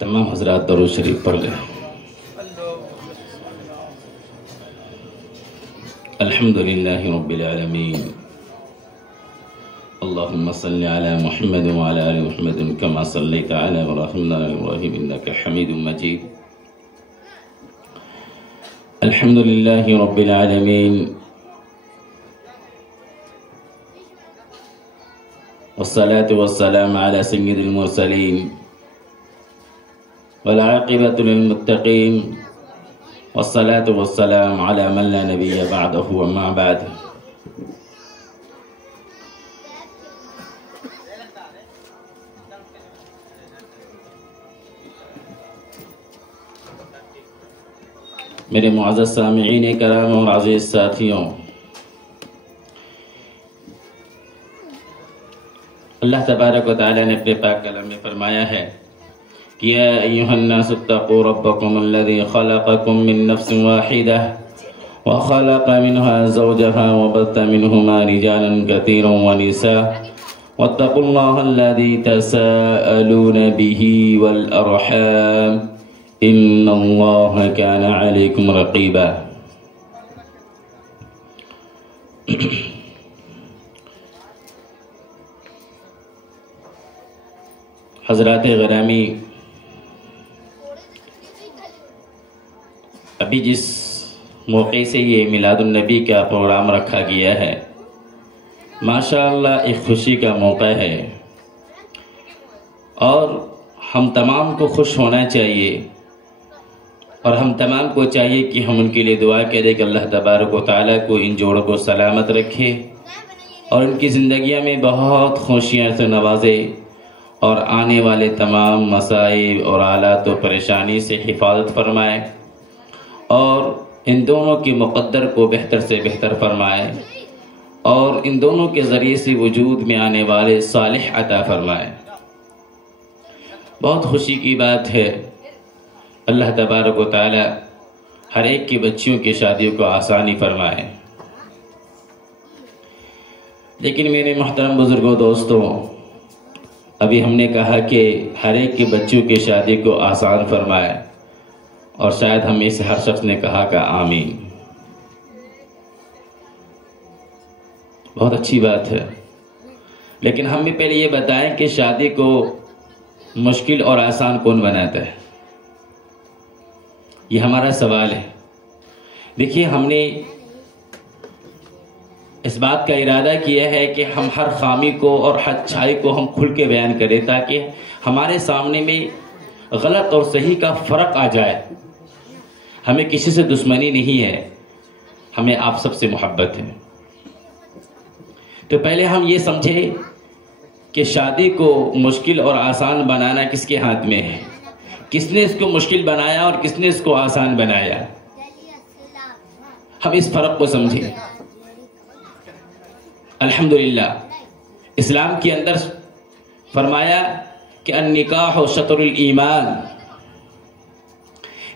تمام حضرات درود شریف پڑھ لیں۔ الحمدللہ رب العالمین، اللہم صلی علی محمد وعلی آل محمد کما صلیت علی ابراہیم وعلی آل ابراہیم انک حمید مجید۔ الحمدللہ رب العالمین والصلاة والسلام علی سید المرسلین والعاقبۃ للمتقین والصلاة والسلام علی من لا نبی بعدہ وما بعد۔ میرے معزز سامعین کرام اور عزیز ساتھیوں، اللہ تبارک و تعالی نے اپنے پاک کلام میں فرمایا ہے کہ یا ایھا الناس اتقوا ربکم الذی خلقکم من نفس واحدہ وخلق منها زوجها وبث منهما رجالا كثيرا ونساء واتقوا الله الذي تساءلون به والأرحام ان اللہ کان علیکم رقیبا۔ حضرات غرامی، ابھی جس موقع سے یہ میلاد النبی کا پروگرام رکھا گیا ہے، ماشاءاللہ ایک خوشی کا موقع ہے اور ہم تمام کو خوش ہونا چاہیے، اور ہم تمام کو چاہیے کہ ہم ان کے لیے دعا کریں کہ اللہ تبارک و تعالیٰ کو ان جوڑوں کو سلامت رکھے اور ان کی زندگیوں میں بہت خوشیاں سے نوازے اور آنے والے تمام مصائب اور آلات و پریشانی سے حفاظت فرمائے اور ان دونوں کی مقدر کو بہتر سے بہتر فرمائے اور ان دونوں کے ذریعے سے وجود میں آنے والے صالح عطا فرمائے۔ بہت خوشی کی بات ہے، اللہ تبارک و تعالی ہر ایک کی بچیوں کی شادیوں کو آسانی فرمائے۔ لیکن میرے محترم بزرگوں، دوستوں، ابھی ہم نے کہا کہ ہر ایک کی بچیوں کی شادی کو آسان فرمائے، اور شاید ہم میں سے ہر شخص نے کہا کہ آمین۔ بہت اچھی بات ہے، لیکن ہم بھی پہلے یہ بتائیں کہ شادی کو مشکل اور آسان کون بناتا ہے؟ یہ ہمارا سوال ہے۔ دیکھیے، ہم نے اس بات کا ارادہ کیا ہے کہ ہم ہر خامی کو اور ہر اچھائی کو ہم کھل کے بیان کریں تاکہ ہمارے سامنے میں غلط اور صحیح کا فرق آ جائے۔ ہمیں کسی سے دشمنی نہیں ہے، ہمیں آپ سب سے محبت ہے۔ تو پہلے ہم یہ سمجھیں کہ شادی کو مشکل اور آسان بنانا کس کے ہاتھ میں ہے، کس نے اس کو مشکل بنایا اور کس نے اس کو آسان بنایا۔ ہم اس فرق کو سمجھیں۔ الحمدللہ، اسلام کے اندر فرمایا کہ النکاح شطر الایمان،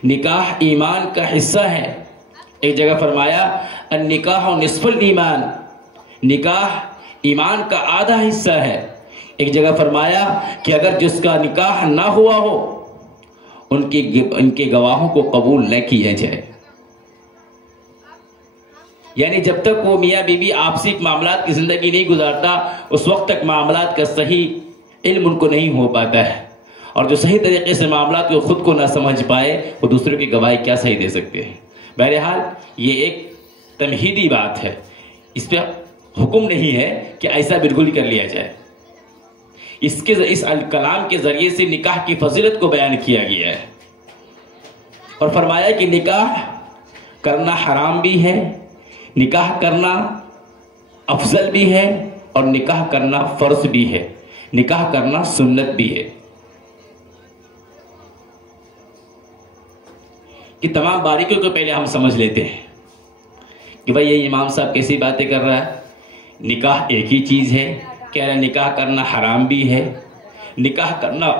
نکاح ایمان کا حصہ ہے۔ ایک جگہ فرمایا النکاح نصف الایمان، نکاح ایمان کا آدھا حصہ ہے۔ ایک جگہ فرمایا کہ اگر جس کا نکاح نہ ہوا ہو ان کے گواہوں کو قبول نہ کیا جائے، یعنی جب تک وہ میاں بیوی آپسی معاملات کی زندگی نہیں گزارتا، اس وقت تک معاملات کا صحیح علم ان کو نہیں ہو پاتا ہے، اور جو صحیح طریقے سے معاملات کو خود کو نہ سمجھ پائے وہ دوسروں کی گواہی کیا صحیح دے سکتے ہیں۔ بہرحال یہ ایک تمہیدی بات ہے، اس پہ حکم نہیں ہے کہ ایسا بالکل کر لیا جائے۔ اس کلام کے ذریعے سے نکاح کی فضیلت کو بیان کیا گیا ہے اور فرمایا کہ نکاح کرنا حرام بھی ہے، نکاح کرنا افضل بھی ہے اور نکاح کرنا فرض بھی ہے، نکاح کرنا سنت بھی ہے۔ کہ تمام باریکیوں کو پہلے ہم سمجھ لیتے ہیں کہ بھائی یہ امام صاحب کیسی باتیں کر رہا ہے۔ نکاح ایک ہی چیز ہے، کہہ رہا ہے نکاح کرنا حرام بھی ہے، نکاح کرنا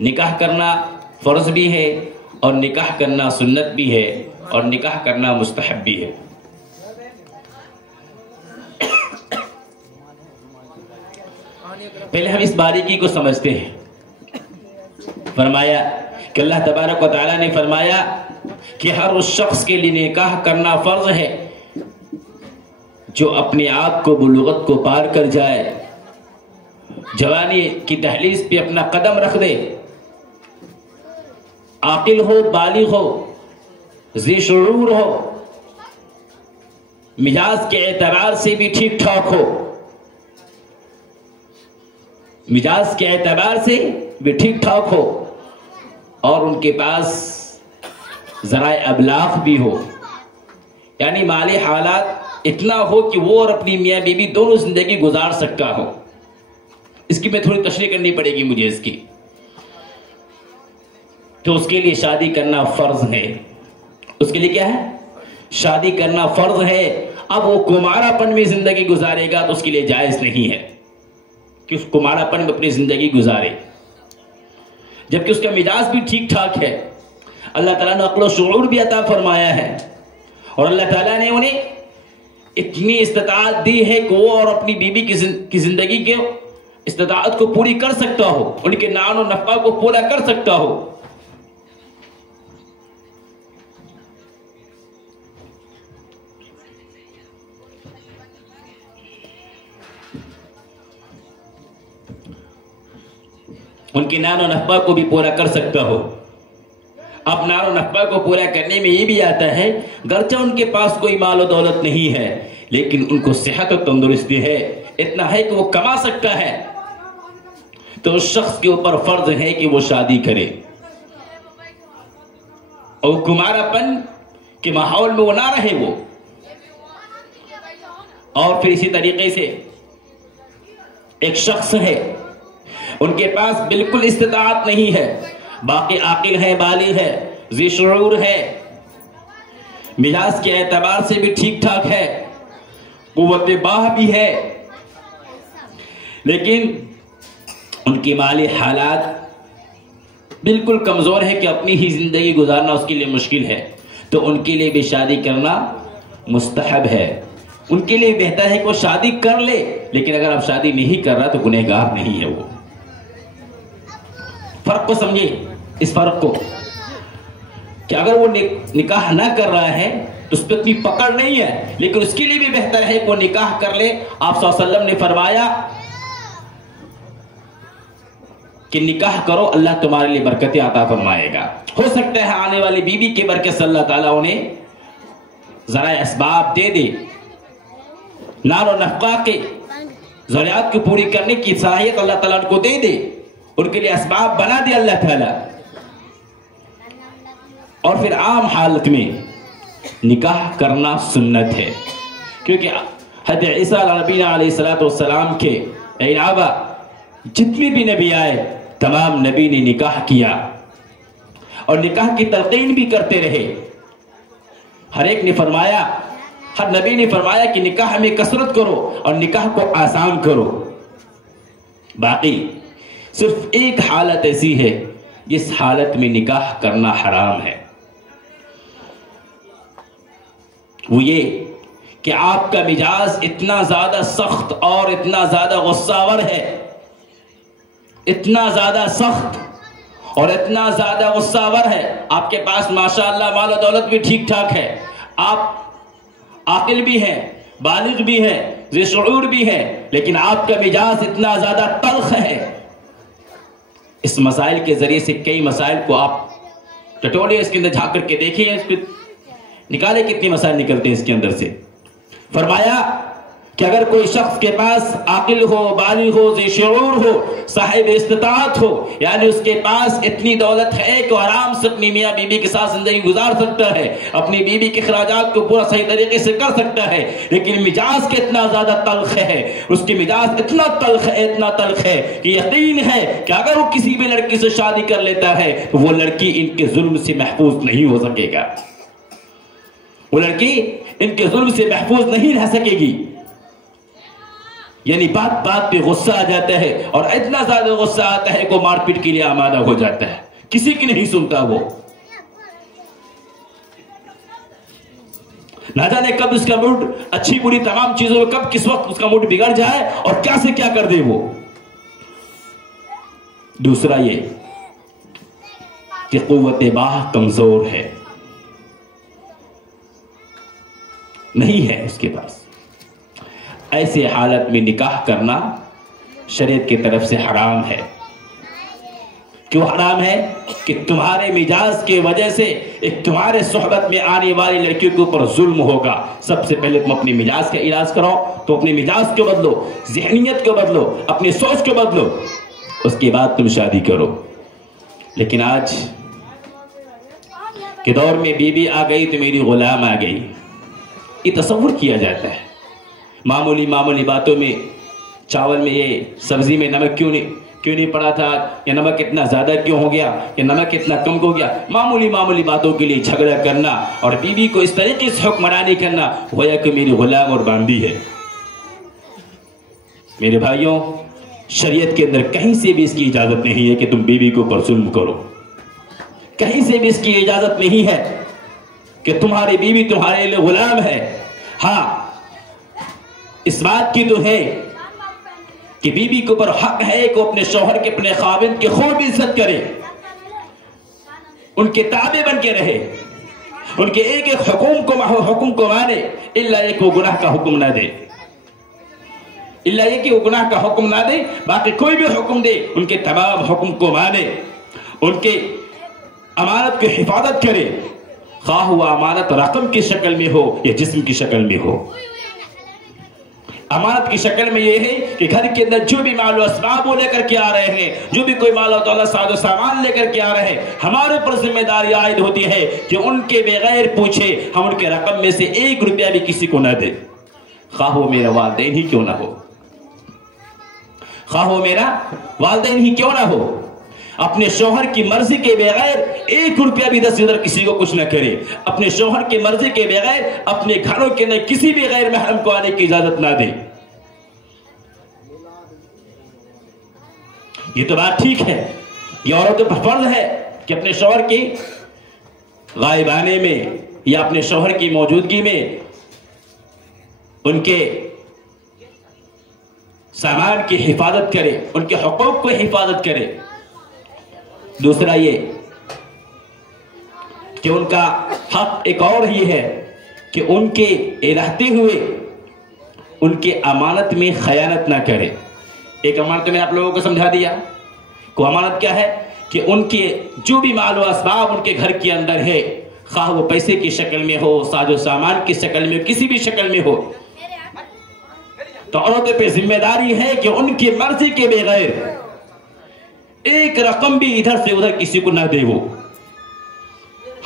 نکاح کرنا فرض بھی ہے، اور نکاح کرنا سنت بھی ہے، اور نکاح کرنا مستحب بھی ہے۔ پہلے ہم اس باریکی کو سمجھتے ہیں۔ فرمایا کہ اللہ تبارک و تعالیٰ نے فرمایا کہ ہر اس شخص کے لیے نکاح کرنا فرض ہے جو اپنے آپ کو بلوغت کو پار کر جائے، جوانی کی دہلیز پہ اپنا قدم رکھ دے، عاقل ہو، بالغ ہو، ذی شعور ہو، مزاج کے اعتبار سے بھی ٹھیک ٹھاک ہو، مزاج کے اعتبار سے بھی ٹھیک ٹھاک ہو، اور ان کے پاس ذرائع ابلاغ بھی ہو، یعنی مالی حالات اتنا ہو کہ وہ اور اپنی میاں بیوی دونوں زندگی گزار سکتا ہو۔ اس کی میں تھوڑی تشریح کرنی پڑے گی مجھے اس کی۔ تو اس کے لیے شادی کرنا فرض ہے۔ اس کے لیے کیا ہے؟ شادی کرنا فرض ہے۔ اب وہ کمارا پن میں زندگی گزارے گا تو اس کے لیے جائز نہیں ہے کہ اس کمارا پن میں اپنی زندگی گزارے، جبکہ اس کا مزاج بھی ٹھیک ٹھاک ہے۔ اللہ تعالیٰ نے عقل و شعور بھی عطا فرمایا ہے، اور اللہ تعالیٰ نے انہیں اتنی استطاعت دی ہے کہ وہ اور اپنی بیوی کی زندگی کے استطاعت کو پوری کر سکتا ہو، ان کے نان و نفقہ کو پورا کر سکتا ہو۔ ان کے نان و نفقہ کو بھی پورا کر سکتا ہو۔ اب نان و نفقہ کو پورا کرنے میں یہ بھی آتا ہے، گرچہ ان کے پاس کوئی مال و دولت نہیں ہے لیکن ان کو صحت و تندرستی ہے، اتنا ہے کہ وہ کما سکتا ہے، تو اس شخص کے اوپر فرض ہے کہ وہ شادی کرے، اور کمارا پن کے ماحول میں وہ نہ رہے وہ۔ اور پھر اسی طریقے سے ایک شخص ہے، ان کے پاس بالکل استطاعت نہیں ہے، باقی عاقل ہے، بالغ ہے، ذی شعور ہے، مزاج کے اعتبار سے بھی ٹھیک ٹھاک ہے، قوت باہ بھی ہے، لیکن ان کی مالی حالات بالکل کمزور ہے کہ اپنی ہی زندگی گزارنا اس کے لیے مشکل ہے، تو ان کے لیے بھی شادی کرنا مستحب ہے۔ ان کے لیے بہتر ہے کہ وہ شادی کر لے، لیکن اگر آپ شادی نہیں کر رہا تو گنہگار نہیں ہے وہ۔ فرق کو سمجھے، اس فرق کو، کہ اگر وہ نکاح نہ کر رہا ہے تو اس پہ اتنی پکڑ نہیں ہے، لیکن اس کے لیے بھی بہتر ہے کہ وہ نکاح کر لے۔ آپ صلی اللہ علیہ وسلم نے فرمایا کہ نکاح کرو، اللہ تمہارے لیے برکتیں عطا فرمائے گا۔ ہو سکتا ہے آنے والی بیوی کی برکت سے اللہ تعالیٰ انہیں ذرائع اسباب دے دے، نان و نفقہ کے ضروریات کو پوری کرنے کی صلاحیت اللہ تعالیٰ ان کو دے دے، ان کے لیے اسباب بنا دے اللہ تعالیٰ۔ اور پھر عام حالت میں نکاح کرنا سنت ہے، کیونکہ حضرت عیسیٰ علیہ السلام کے علاوہ جتنے بھی نبی آئے تمام نبی نے نکاح کیا، اور نکاح کی تلقین بھی کرتے رہے۔ ہر ایک نے فرمایا، ہر نبی نے فرمایا کہ نکاح میں کثرت کرو اور نکاح کو آسان کرو۔ باقی صرف ایک حالت ایسی ہے جس حالت میں نکاح کرنا حرام ہے، وہ یہ کہ آپ کا مزاج اتنا زیادہ سخت اور اتنا زیادہ غصہ ور ہے، اتنا زیادہ سخت اور اتنا زیادہ غصہ ور ہے، آپ کے پاس ماشاءاللہ مال و دولت بھی ٹھیک ٹھاک ہے، آپ عاقل بھی ہیں، بالغ بھی ہیں، ذی شعور بھی ہیں، لیکن آپ کا مزاج اتنا زیادہ تلخ ہے۔ اس مسائل کے ذریعے سے کئی مسائل کو آپ ٹٹولے اس کے اندر جھانک کر کے دیکھیں، اس پہ نکالے کتنی مسائل نکلتے ہیں اس کے اندر سے۔ فرمایا کہ اگر کوئی شخص کے پاس عاقل ہو، بالغ ہو، ذی شعور ہو، صاحب استطاعت ہو، یعنی اس کے پاس اتنی دولت ہے کہ آرام سے اپنی میاں بیوی کے ساتھ زندگی گزار سکتا ہے، اپنی بیوی کے اخراجات کو پورا صحیح طریقے سے کر سکتا ہے، لیکن مزاج کے اتنا زیادہ تلخ ہے، اس کی مزاج اتنا تلخ ہے کہ یقین ہے کہ اگر وہ کسی بھی لڑکی سے شادی کر لیتا ہے تو وہ لڑکی ان کے ظلم سے محفوظ نہیں ہو سکے گا، وہ لڑکی ان کے ظلم سے محفوظ نہیں رہ سکے گی. یعنی بات بات پہ غصہ آ جاتا ہے، اور اتنا زیادہ غصہ آتا ہے کہ مار پیٹ کے لیے آمادہ ہو جاتا ہے، کسی کی نہیں سنتا. وہ نہ جانے کب اس کا موڈ اچھی بری تمام چیزوں میں کب کس وقت اس کا موڈ بگڑ جائے اور کیا سے کیا کر دے وہ. دوسرا یہ کہ قوت باہ کمزور ہے، نہیں ہے اس کے پاس. ایسے حالت میں نکاح کرنا شریعت کی طرف سے حرام ہے. کیوں حرام ہے؟ کہ تمہارے مزاج کی وجہ سے ایک تمہارے صحبت میں آنے والی لڑکیوں کے اوپر ظلم ہوگا. سب سے پہلے تم اپنے مزاج کا علاج کراؤ، تو اپنے مزاج کو بدلو، ذہنیت کو بدلو، اپنی سوچ کو بدلو، اس کے بعد تم شادی کرو. لیکن آج کے دور میں بیوی آ گئی تو میری غلام آ گئی، یہ تصور کیا جاتا ہے. معمولی باتوں میں چاول میں یہ سبزی میں نمک کیوں نہیں پڑا تھا، یا نمک اتنا زیادہ کیوں ہو گیا، یا نمک اتنا کم ہو گیا، معمولی باتوں کے لیے جھگڑا کرنا اور بیوی کو اس طریقے سے حکمرانی کرنا گویا کہ میری غلام اور باندھی ہے. میرے بھائیوں، شریعت کے اندر کہیں سے بھی اس کی اجازت نہیں ہے کہ تم بیوی کو پر ظلم کرو. کہیں سے بھی اس کی اجازت نہیں ہے کہ تمہاری بیوی تمہارے لیے غلام ہے. ہاں، اس بات کی تو ہے کہ بیوی کے اوپر حق ہے کہ اپنے شوہر کے، اپنے خاوند کی خوب عزت کرے، ان کے تابع بن کے رہے، ان کے ایک ایک حکم کو مانے، الا ایک وہ گناہ کا حکم نہ دے، الا یہ کہ وہ گناہ کا حکم نہ دے، باقی کوئی بھی حکم دے ان کے تمام حکم کو مانے، ان کے امانت کی حفاظت کرے، خواہ وہ امانت رقم کی شکل میں ہو یا جسم کی شکل میں ہو. امانت کی شکل میں یہ ہے کہ گھر کے اندر جو بھی مال و اسباب وہ لے کر کے آ رہے ہیں، جو بھی کوئی مال و دولت ساز و سامان لے کر کے آ رہے ہیں، ہمارے اوپر ذمہ داری عائد ہوتی ہے کہ ان کے بغیر پوچھے ہم ان کے رقم میں سے 1 روپیہ بھی کسی کو نہ دیں، خواہ وہ میرا والدین ہی کیوں نہ ہو، خواہ وہ میرا والدین ہی کیوں نہ ہو. اپنے شوہر کی مرضی کے بغیر 1 روپیہ بھی 10 ادھر کسی کو کچھ نہ کرے. اپنے شوہر کی مرضی کے بغیر اپنے گھروں کے اندر کسی بھی غیر محرم کو آنے کی اجازت نہ دے. یہ تو بات ٹھیک ہے، یہ عورتوں پر فرض ہے کہ اپنے شوہر کی غائب آنے میں یا اپنے شوہر کی موجودگی میں ان کے سامان کی حفاظت کرے، ان کے حقوق کو حفاظت کرے. دوسرا یہ کہ ان کا حق ایک اور ہی ہے کہ ان کے رہتے ہوئے ان کے امانت میں خیانت نہ کرے. ایک امانت میں آپ لوگوں کو سمجھا دیا کہ امانت کیا ہے، کہ ان کے جو بھی مال و اسباب ان کے گھر کے اندر ہے، خواہ وہ پیسے کی شکل میں ہو، ساز و سامان کی شکل میں، کسی بھی شکل میں ہو، تو عورتوں پہ ذمہ داری ہے کہ ان کی مرضی کے بغیر 1 رقم بھی ادھر سے ادھر کسی کو نہ دے وہ.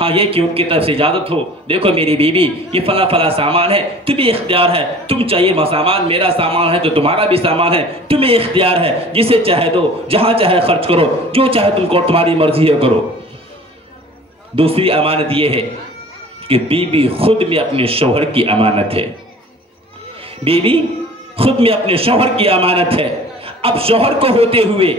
ہاں، یہ کہ ان کی طرف سے اجازت ہو، دیکھو میری بیوی یہ فلاں سامان ہے، تمہیں اختیار ہے، تم چاہیے سامان، میرا سامان ہے تو تمہارا بھی سامان ہے، تمہیں اختیار ہے، جسے چاہے دو، جہاں چاہے خرچ کرو، جو چاہے تم کو، تمہاری مرضی ہے کرو. دوسری امانت یہ ہے کہ بیوی خود میں اپنے شوہر کی امانت ہے. بیوی خود میں اپنے شوہر کی امانت ہے. اب شوہر کو ہوتے ہوئے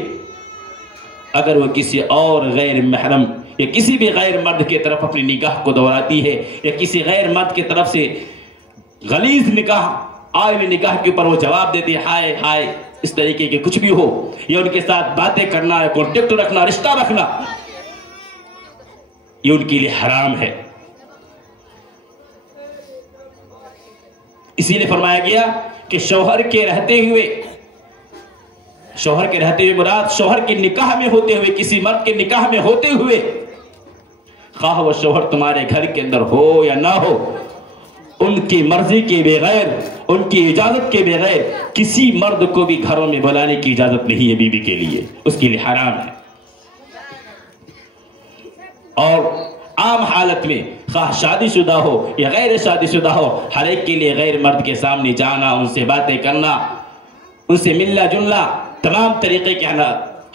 اگر وہ کسی اور غیر محرم یا کسی بھی غیر مرد کی طرف اپنی نگاہ کو دوڑاتی ہے، یا کسی غیر مرد کی طرف سے غلیظ نگاہ، آئلی نگاہ کے اوپر وہ جواب دیتی ہے ہائے ہائے، اس طریقے کے کچھ بھی ہو، یا ان کے ساتھ باتیں کرنا، کانٹیکٹ رکھنا، رشتہ رکھنا، یہ ان کے لیے حرام ہے. اسی لیے فرمایا گیا کہ شوہر کے رہتے ہوئے مراد شوہر کے نکاح میں ہوتے ہوئے، کسی مرد کے نکاح میں ہوتے ہوئے، خواہ وہ شوہر تمہارے گھر کے اندر ہو یا نہ ہو، ان کی مرضی کے بغیر، ان کی اجازت کے بغیر کسی مرد کو بھی گھروں میں بلانے کی اجازت نہیں ہے بیوی کے لیے، اس کے لیے حرام ہے۔ اور عام حالت میں خواہ شادی شدہ ہو یا غیر شادی شدہ ہو، ہر ایک کے لیے غیر مرد کے سامنے جانا، ان سے باتیں کرنا، ان سے ملنا جلنا، تمام طریقے کے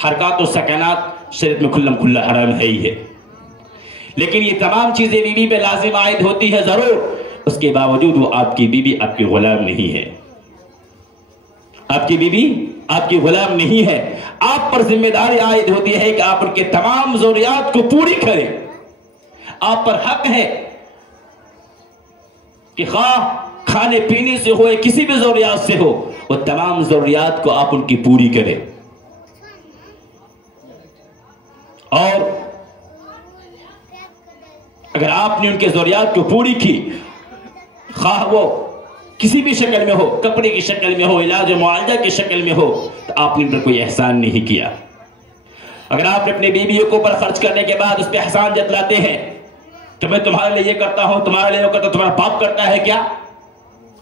حرکات و سکنات شریعت میں کھلم کھلا حرام ہے ہی ہے۔ لیکن یہ تمام چیزیں بیوی پہ لازم عائد ہوتی ہے ضرور، اس کے باوجود وہ آپ کی بیوی آپ کی غلام نہیں ہے، آپ کی بیوی آپ کی غلام نہیں ہے۔ آپ پر ذمہ داری عائد ہوتی ہے کہ آپ ان کے تمام ضروریات کو پوری کریں۔ آپ پر حق ہے کہ خواہ کھانے پینے سے ہو یا کسی بھی ضروریات سے ہو، وہ تمام ضروریات کو آپ ان کی پوری کریں۔ اور اگر آپ نے ان کے ضروریات کو پوری کی، خواہ وہ کسی بھی شکل میں ہو، کپڑے کی شکل میں ہو، علاج و معالجہ کی شکل میں ہو، تو آپ نے ان پر کوئی احسان نہیں کیا۔ اگر آپ اپنے بیویوں کو پر خرچ کرنے کے بعد اس پہ احسان جتلاتے ہیں کہ میں تمہارے لیے یہ کرتا ہوں، تمہارے لیے وہ کرتا ہوں، تمہارا باپ کرتا ہے کیا؟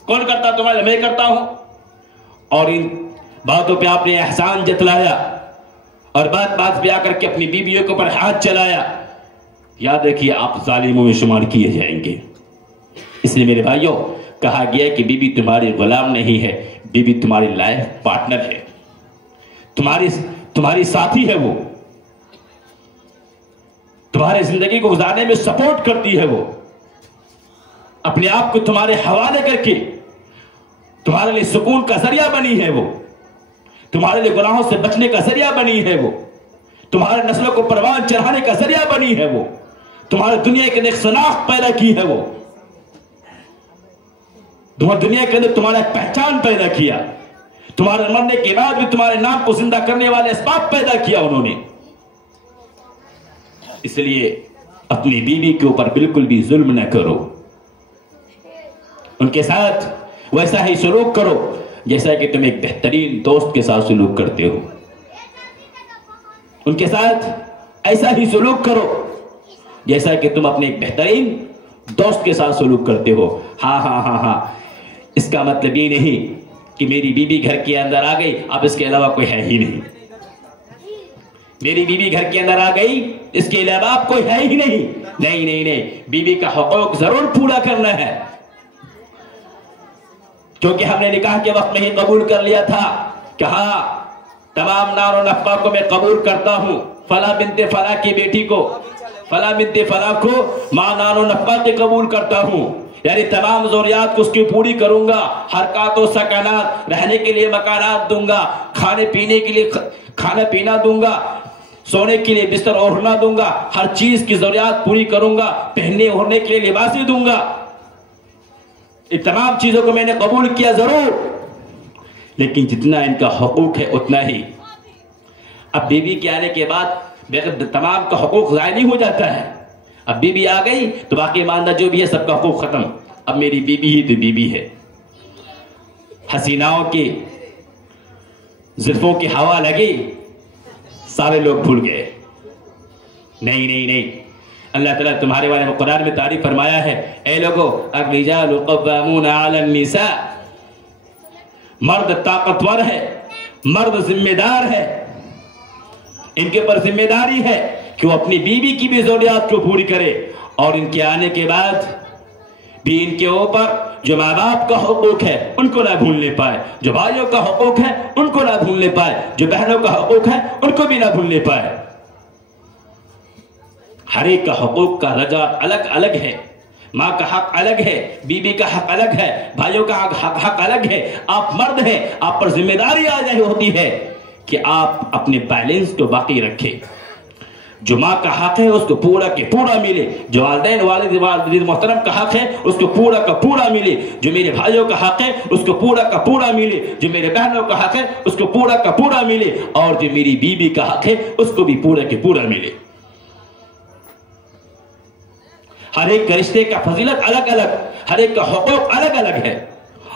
کون کرتا ہے تمہارے لیے؟ میں کرتا ہوں۔ اور ان باتوں پہ آپ نے احسان جتلایا اور بات بات پہ آ کر کے اپنی بیویوں کے اوپر ہاتھ چلایا، یاد رکھیے آپ ظالموں میں شمار کیے جائیں گے۔ اس لیے میرے بھائیوں، کہا گیا کہ بیوی تمہاری غلام نہیں ہے، بیوی تمہاری لائف پارٹنر ہے، تمہاری ساتھی ہے، وہ تمہارے زندگی کو گزارنے میں سپورٹ کرتی ہے، وہ اپنے آپ کو تمہارے حوالے کر کے تمہارے لیے سکون کا ذریعہ بنی ہے، وہ تمہارے لیے گناہوں سے بچنے کا ذریعہ بنی ہے، وہ تمہارے نسلوں کو پروان چڑھانے کا ذریعہ بنی ہے، وہ تمہارے دنیا کے اندر شناخت پیدا کی ہے، وہ دنیا کے اندر تمہارا پہچان پیدا کیا، تمہارے مرنے کے بعد بھی تمہارے نام کو زندہ کرنے والے اسباب پیدا کیا انہوں نے۔ اس لیے اپنی بیوی کے اوپر بالکل بھی ظلم نہ کرو، ان کے ساتھ ویسا ہی سلوک کرو جیسا کہ تم ایک بہترین دوست کے ساتھ سلوک کرتے ہو، ان کے ساتھ ایسا ہی سلوک کرو جیسا کہ تم اپنے ایک بہترین دوست کے ساتھ سلوک کرتے ہو۔ ہاں ہاں ہاں ہاں، اس کا مطلب یہ نہیں کہ میری بیوی گھر کے اندر آ گئی اب اس کے علاوہ کوئی ہے ہی نہیں، میری بیوی گھر کے اندر آ گئی اس کے علاوہ آپ کوئی ہے ہی نہیں، نہیں نہیں نہیں، بیوی کا حقوق ضرور پورا کرنا ہے، کیونکہ ہم نے نکاح کے وقت میں ہی قبول کر لیا تھا کہ ہاں تمام نان و نفقہ کو میں قبول کرتا ہوں، فلاں بنت فلاں کی بیٹی کو، فلاں بنت فلاں کو ماں نان و نفقہ کے قبول کرتا ہوں، یعنی تمام ضروریات کو اس کی پوری کروں گا، حرکات و سکنات، رہنے کے لیے مکانات دوں گا، کھانے پینے کے لیے کھانا پینا دوں گا، سونے کے لیے بستر اوڑھنا دوں گا، ہر چیز کی ضروریات پوری کروں گا، پہننے اوڑھنے کے لیے لباسی دوں گا، یہ تمام چیزوں کو میں نے قبول کیا ضرور، لیکن جتنا ان کا حقوق ہے اتنا ہی۔ اب بیوی کے آنے کے بعد تمام کا حقوق ضائع نہیں ہو جاتا ہے، اب بیوی آ گئی تو باقی ماندہ جو بھی ہے سب کا حقوق ختم، اب میری بیوی ہی تو بیوی ہے۔ حسیناؤں کی زلفوں کی ہوا لگی، سارے لوگ بھول گئے، نہیں نہیں نہیں، اللہ تعالیٰ تمہارے بارے میں قرآن میں تعریف فرمایا ہے، اے لوگو الرجال قوامون علی النساء، مرد طاقتور ہے، مرد ذمہ دار ہے، ان کے پر ذمہ داری ہے کہ وہ اپنی بیوی کی بھی ضروریات کو پوری کرے، اور ان کے آنے کے بعد بھی ان کے اوپر جو ماں باپ کا حقوق ہے ان کو نہ بھولنے پائے، جو بھائیوں کا حقوق ہے ان کو نہ بھولنے پائے، جو بہنوں کا حقوق ہے ان کو بھی نہ بھولنے پائے۔ ہر ایک کا حقوق کا درجہ الگ الگ ہے، ماں کا حق الگ ہے، بیوی کا حق الگ ہے، بھائیوں کا حق الگ ہے، آپ مرد ہیں، آپ پر ذمہ داری آ جائے ہوتی ہے کہ آپ اپنے بیلنس کو باقی رکھیں، جو ماں کا حق ہے اس کو پورا کے پورا ملے، جو والدین والد محترم کا حق ہے اس کو پورا کا پورا ملے، جو میرے بھائیوں کا حق ہے اس کو پورا کا پورا ملے، جو میرے بہنوں کا حق ہے اس کو پورا کا پورا ملے، اور جو میری بیوی کا حق ہے اس کو بھی پورا کے پورا ملے۔ ہر ایک کا رشتے کا فضیلت الگ الگ، ہر ایک کا حقوق الگ الگ ہے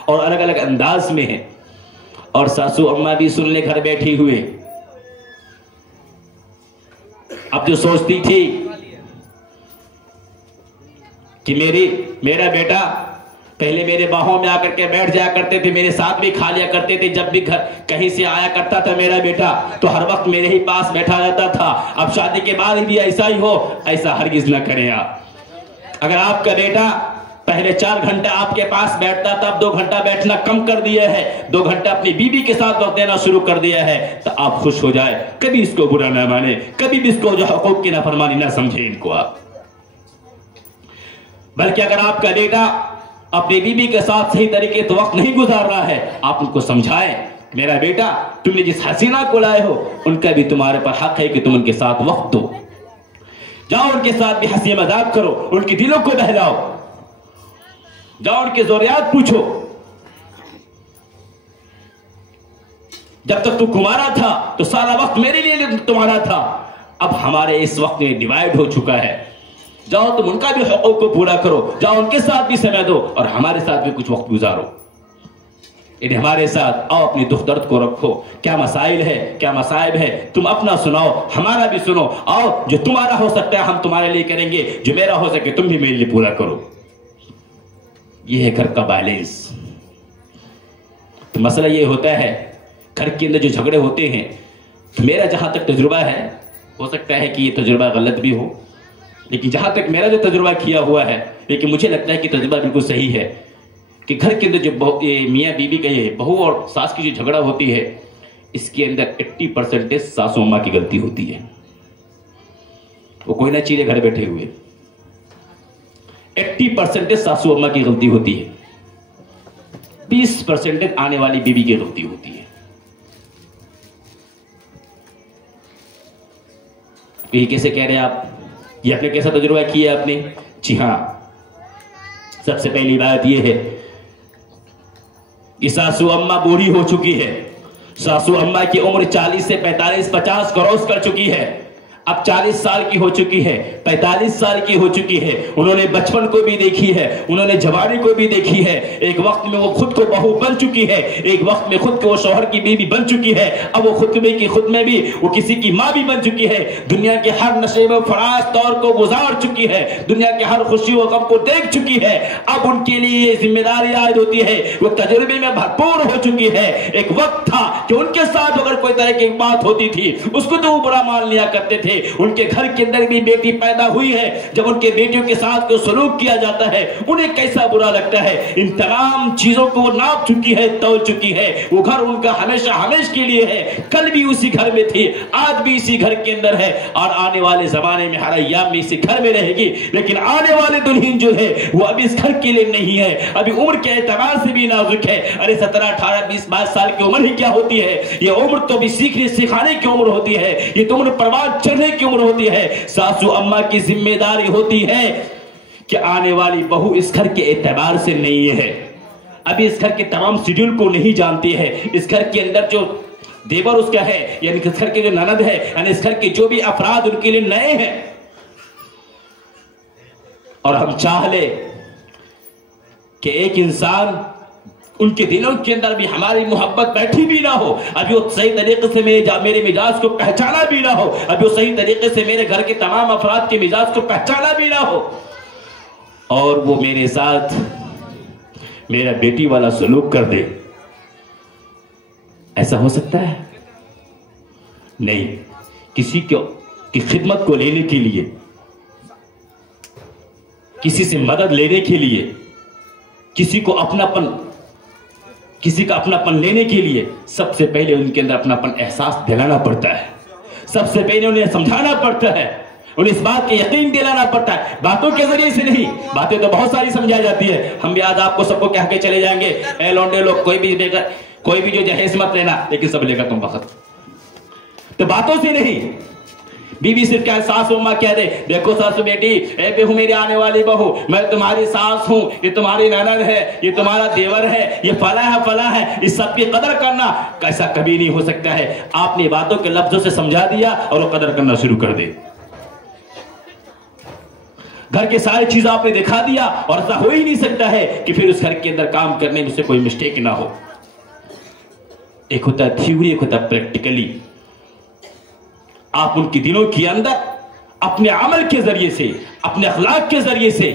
اور الگ الگ انداز میں ہے۔ اور ساسو اماں بھی سن لے گھر بیٹھی ہوئے، اب جو سوچتی تھی کہ میرا بیٹا پہلے میرے باہوں میں آ کر کے بیٹھ جایا کرتے تھے، میرے ساتھ بھی کھا لیا کرتے تھے، جب بھی گھر کہیں سے آیا کرتا تھا میرا بیٹا تو ہر وقت میرے ہی پاس بیٹھا رہتا تھا۔ اب شادی کے بعد بھی ایسا ہی ہو، ایسا ہرگز نہ کریں آپ۔ اگر آپ کا بیٹا پہلے 4 گھنٹہ آپ کے پاس بیٹھتا تھا، اب 2 گھنٹہ بیٹھنا کم کر دیا ہے، 2 گھنٹہ اپنی بیوی کے ساتھ وقت دینا شروع کر دیا ہے، تو آپ خوش ہو جائے، کبھی اس کو برا نہ مانے، کبھی بھی اس کو جو حقوق کی نافرمانی نہ سمجھے ان کو آپ۔ بلکہ اگر آپ کا بیٹا اپنی بیوی کے ساتھ صحیح طریقے سے وقت نہیں گزار رہا ہے، آپ ان کو سمجھائیں، میرا بیٹا تم نے جس حسینہ کو لائے ہو ان کا بھی تمہارے پر حق ہے کہ تم ان کے ساتھ وقت دو، جاؤ ان کے ساتھ بھی ہنسی مذاق کرو، ان کے دلوں کو بہلاؤ، جاؤ ان کے ضروریات پوچھو۔ جب تک تو کمارا تھا تو سارا وقت میرے لیے تمہارا تھا، اب ہمارے اس وقت میں ڈیوائیڈ ہو چکا ہے، جاؤ تم ان کا بھی حقوق کو پورا کرو، جاؤ ان کے ساتھ بھی سمے دو اور ہمارے ساتھ بھی کچھ وقت گزارو۔ انہیں ہمارے ساتھ آؤ، اپنی دکھ درد کو رکھو، کیا مسائل ہے، کیا مصائب ہے، تم اپنا سناؤ، ہمارا بھی سنو، آؤ جو تمہارا ہو سکتا ہے ہم تمہارے لیے کریں گے، جو میرا ہو سکے تم بھی میرے لیے پورا کرو۔ یہ ہے گھر کا بیلنس۔ تو مسئلہ یہ ہوتا ہے گھر کے اندر جو جھگڑے ہوتے ہیں، تو میرا جہاں تک تجربہ ہے، ہو سکتا ہے کہ یہ تجربہ غلط بھی ہو، لیکن جہاں تک میرا جو تجربہ کیا ہوا ہے، لیکن مجھے لگتا ہے کہ تجربہ بالکل صحیح ہے کہ گھر کے اندر جو میاں بیوی کا یہ بہو اور ساس کی جو جھگڑا ہوتی ہے، اس کے اندر 80% ساسو اماں کی غلطی ہوتی ہے۔ وہ کوئی نہ چیزیں گھر بیٹھے ہوئے، 80% ساسو اماں کی غلطی ہوتی ہے، 20% آنے والی بیوی کی غلطی ہوتی ہے۔ یہ کیسے کہہ رہے ہیں آپ؟ یہ اپنے کیسا تجربہ کیا آپ نے؟ جی ہاں، سب سے پہلی بات یہ ہے کہ ساسو اماں بوڑھی ہو چکی ہے، ساسو اماں کی عمر 40 سے 45 50 کروس کر چکی ہے، اب 40 سال کی ہو چکی ہے، 45 سال کی ہو چکی ہے، انہوں نے بچپن کو بھی دیکھی ہے، انہوں نے جوانی کو بھی دیکھی ہے، ایک وقت میں وہ خود کو بہو بن چکی ہے، ایک وقت میں خود کو وہ شوہر کی بیوی بن چکی ہے، اب وہ خود میں بھی وہ کسی کی ماں بھی بن چکی ہے، دنیا کے ہر نشیب و فراز دور کو گزار چکی ہے، دنیا کے ہر خوشی و غم کو دیکھ چکی ہے، اب ان کے لیے یہ ذمہ داری عائد ہوتی ہے، وہ تجربے میں بھرپور ہو چکی ہے۔ ایک وقت تھا کہ ان کے ساتھ اگر کوئی طرح کی بات ہوتی تھی اس کو تو وہ برا مان لیا کرتے تھے، ان کے گھر کے اندر بھی بیٹی پیدا ہوئی ہے، جب ان کے بیٹیوں کے ساتھ کوئی سلوک کیا جاتا ہے انہیں کیسا برا لگتا ہے، ان تمام چیزوں کو وہ ناپ چکی ہے، تول چکی ہے، وہ گھر ان کا ہمیشہ ہمیشہ کے لیے ہے، کل بھی اسی گھر میں تھی، آج بھی اسی گھر کے اندر ہے، اور آنے والے زمانے میں ہر ایام میں اسی گھر میں رہے گی، لیکن آنے والے دلہن جو ہے وہ ابھی اس گھر کے لیے نہیں ہے، ابھی عمر کے اعتبار سے بھی نازک ہے۔ ارے 17 18 20 22 سال کی عمر ہی کیا ہوتی ہے، یہ عمر تو بھی سیکھنے سکھانے کی عمر ہوتی ہے، یہ تو عمر پروان چڑھنے کی عمر ہوتی ہے۔ ساسو اماں کی ذمہ داری ہوتی ہے کہ آنے والی بہو اس گھر کے اعتبار سے نہیں ہے، ابھی اس گھر کے تمام شیڈول کو نہیں جانتی ہے، اس گھر کے اندر جو دیور اس کا ہے، یعنی اس گھر کے جو نند ہے، یعنی اس گھر کے جو بھی افراد ان کے لیے نئے ہیں، اور ہم چاہ لے کہ ایک انسان ان کے دلوں کے اندر بھی ہماری محبت بیٹھی بھی نہ ہو، ابھی وہ صحیح طریقے سے میرے مزاج کو پہچانا بھی نہ ہو، ابھی وہ صحیح طریقے سے میرے گھر کے تمام افراد کے مزاج کو پہچانا بھی نہ ہو، اور وہ میرے ساتھ میرا بیٹی والا سلوک کر دے، ایسا ہو سکتا ہے؟ نہیں۔ کسی کی خدمت کو لینے کے لیے، کسی سے مدد لینے کے لیے، کسی کا اپناپن لینے کے لیے سب سے پہلے ان کے اندر اپناپن احساس دلانا پڑتا ہے، سب سے پہلے انہیں سمجھانا پڑتا ہے، انہیں اس بات کے یقین دلانا پڑتا ہے، باتوں کے ذریعے سے نہیں، باتیں تو بہت ساری سمجھائی جاتی ہے، ہم بھی آج آپ کو سب کو کہہ کے چلے جائیں گے اے لونڈے لوگ کوئی بھی جو جہیز مت لینا، لیکن سب لے گا تم وقت، تو باتوں سے نہیں، بیوی صرف کیا ساسو اماں کہہ دے دیکھو ساسو بیٹی اے بہو میری آنے والی بہو میں تمہاری ساس ہوں یہ تمہاری نند ہے یہ تمہارا دیور ہے یہ فلاں ہے اس سب کی قدر کرنا ایسا کبھی نہیں ہو سکتا ہے آپ نے باتوں کے لفظوں سے سمجھا دیا اور وہ قدر کرنا شروع کر دے گھر کے سارے چیز آپ نے دکھا دیا اور ایسا ہو ہی نہیں سکتا ہے کہ پھر اس گھر کے اندر کام کرنے میں سے کوئی مسٹیک نہ ہو ایک ہوتا ہے تھیوری ایک ہوتا ہے پریکٹیکلی آپ ان کے دلوں کے اندر اپنے عمل کے ذریعے سے اپنے اخلاق کے ذریعے سے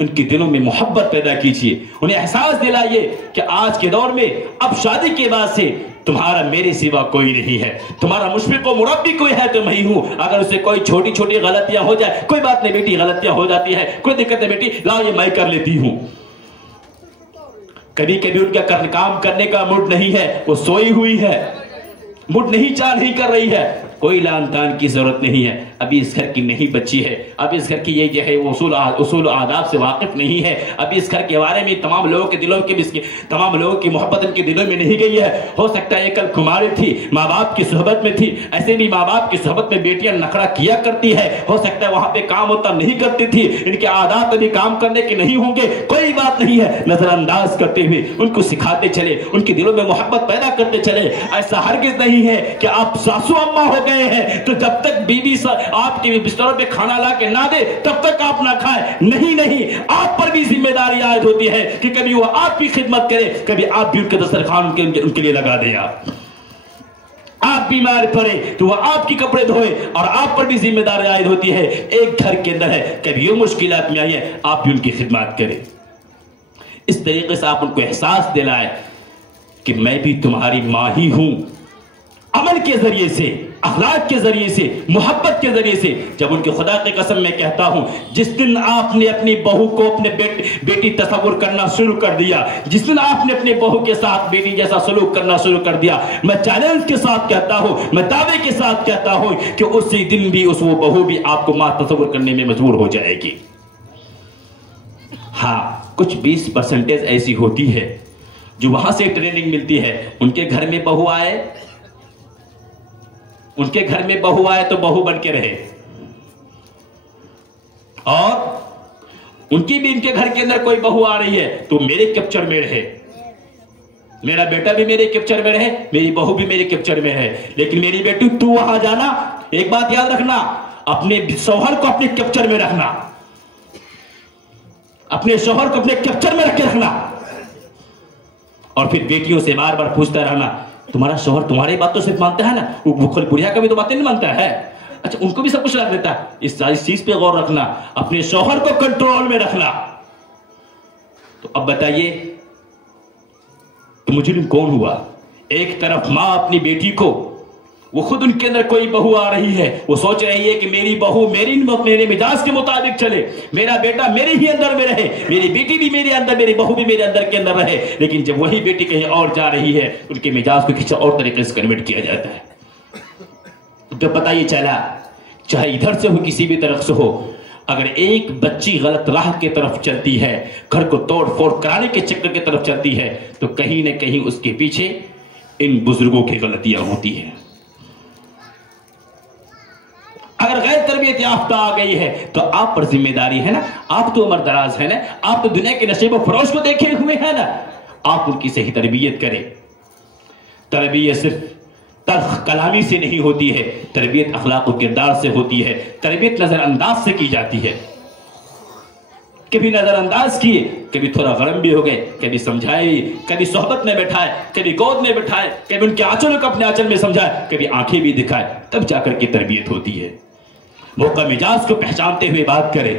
ان کے دلوں میں محبت پیدا کیجیے، انہیں احساس دلائیے کہ آج کے دور میں اب شادی کے بعد سے تمہارا میرے سوا کوئی نہیں ہے، تمہارا مشفق و مربی کوئی ہے تو میں ہی ہوں۔ اگر اسے کوئی چھوٹی چھوٹی غلطیاں ہو جائے، کوئی بات نہیں بیٹی، غلطیاں ہو جاتی ہے، کوئی دقت نہیں بیٹی، لا یہ میں کر لیتی ہوں۔ کبھی کبھی ان کا کام کرنے کا موڈ نہیں ہے، وہ سوئی ہوئی ہے، موڈ نہیں چاہ نہیں کر رہی ہے، کوئی لان تان کی ضرورت نہیں ہے، ابھی اس گھر کی نہیں بچی ہے، ابھی اس گھر کی یہ جو ہے وہ اصول و آداب سے واقف نہیں ہے، ابھی اس گھر کے بارے میں تمام لوگوں کے دلوں کے تمام لوگوں کی محبت ان کے دلوں میں نہیں گئی ہے۔ ہو سکتا ہے کل کماری تھی، ماں باپ کی صحبت میں تھی، ایسے بھی ماں باپ کی صحبت میں بیٹیاں نخرا کیا کرتی ہے، ہو سکتا ہے وہاں پہ کام ہوتا نہیں کرتی تھی، ان کے عادات ابھی کام کرنے کے نہیں ہوں گے، کوئی بات نہیں ہے، نظر انداز کرتے ہوئے ان کو سکھاتے چلے، ان کے دلوں میں محبت پیدا کرتے چلے۔ ایسا ہرگز نہیں ہے کہ آپ ساسو اماں ہو گئے ہیں تو جب تک بیوی آپ کے بستروں پہ کھانا لا کے نہ دے تب تک آپ نہ کھائیں، نہیں، آپ پر بھی ذمہ داری عائد ہوتی ہے کہ کبھی وہ آپ کی خدمت کرے، کبھی آپ بھی ان کے دسترخوان ان کے لیے لگا دیں۔ آپ بیمار پڑے تو وہ آپ کی کپڑے دھوئے، اور آپ پر بھی ذمہ داری عائد ہوتی ہے۔ ایک گھر کے اندر ہے، کبھی وہ مشکلات میں آئی ہے، آپ بھی ان کی خدمات کریں۔ اس طریقے سے آپ ان کو احساس دلائیں کہ میں بھی تمہاری ماں ہی ہوں۔ عمل کے ذریعے سے، اخلاق کے ذریعے سے، محبت کے ذریعے سے، جب ان کے خدا کی قسم میں کہتا ہوں، جس دن آپ نے اپنی بہو کو اپنے بیٹی تصور کرنا شروع کر دیا، جس دن آپ نے اپنے بہو کے ساتھ بیٹی جیسا سلوک کرنا شروع کر دیا، میں چیلنج کے ساتھ کہتا ہوں، میں دعوے کے ساتھ کہتا ہوں کہ اسی دن بھی وہ بہو بھی آپ کو ماں تصور کرنے میں مجبور ہو جائے گی۔ ہاں، کچھ 20% ایسی ہوتی ہے جو وہاں سے ٹریننگ ملتی ہے، ان کے گھر میں بہو آئے، ان کے گھر میں بہو آئے تو بہو بن کے رہے، اور ان کی بھی ان کے گھر کے اندر کوئی بہو آ رہی ہے تو میرے کیپچر میں رہے، میرا بیٹا بھی میرے کیپچر میں رہے، میری بہو بھی میرے کیپچر میں رہے۔ لیکن میری بیٹی تو وہاں جانا، ایک بات یاد رکھنا، اپنے شوہر کو اپنے کیپچر میں رکھنا، اپنے شوہر کو اپنے کیپچر میں رکھ کے رکھنا، اور پھر بیٹیوں سے بار بار پوچھتا رہنا، تمہارا شوہر تمہاری بات تو صرف مانتا ہے نا، وہ خود بڑھیا کا بھی تو باتیں نہیں مانتا ہے، اچھا ان کو بھی سب کچھ رکھ دیتا ہے۔ اس چیز پہ غور رکھنا، اپنے شوہر کو کنٹرول میں رکھنا۔ تو اب بتائیے کہ مجرم کون ہوا؟ ایک طرف ماں اپنی بیٹی کو، وہ خود ان کے اندر کوئی بہو آ رہی ہے، وہ سوچ رہی ہے کہ میری بہو میرے مزاج کے مطابق چلے، میرا بیٹا میرے ہی اندر میں رہے، میری بیٹی بھی میرے اندر، میری بہو بھی میرے اندر کے اندر رہے۔ لیکن جب وہی بیٹی کہیں اور جا رہی ہے، ان کے مزاج کو کسی اور طریقے سے کنورٹ کیا جاتا ہے۔ تو پتہ یہ چلا، چاہے ادھر سے ہو کسی بھی طرف سے ہو، اگر ایک بچی غلط راہ کی طرف چلتی ہے، گھر کو توڑ پھوڑ کرانے کے چکر کی طرف چلتی ہے، تو کہیں نہ کہیں اس کے پیچھے ان بزرگوں کی غلطیاں ہوتی ہیں۔ اگر غیر تربیت یافتہ آ گئی ہے تو آپ پر ذمہ داری ہے نا، آپ تو عمر دراز ہے نا، آپ تو دنیا کے نشیب و فروش کو دیکھے ہوئے ہیں نا، آپ ان کی صحیح تربیت کریں۔ تربیت صرف تلخ کلامی سے نہیں ہوتی ہے، تربیت اخلاق و کردار سے ہوتی ہے، تربیت نظر انداز سے کی جاتی ہے۔ کبھی نظر انداز کیے، کبھی تھوڑا غرم بھی ہو گئے، کبھی سمجھائے، کبھی صحبت میں بٹھائے، کبھی گود میں بٹھائے، کبھی ان کے آنچلوں کو اپنے آنچل میں سمجھائے، کبھی آنکھیں بھی دکھائے، تب جا کر کے تربیت ہوتی ہے۔ موقع مزاج کو پہچانتے ہوئے بات کرے۔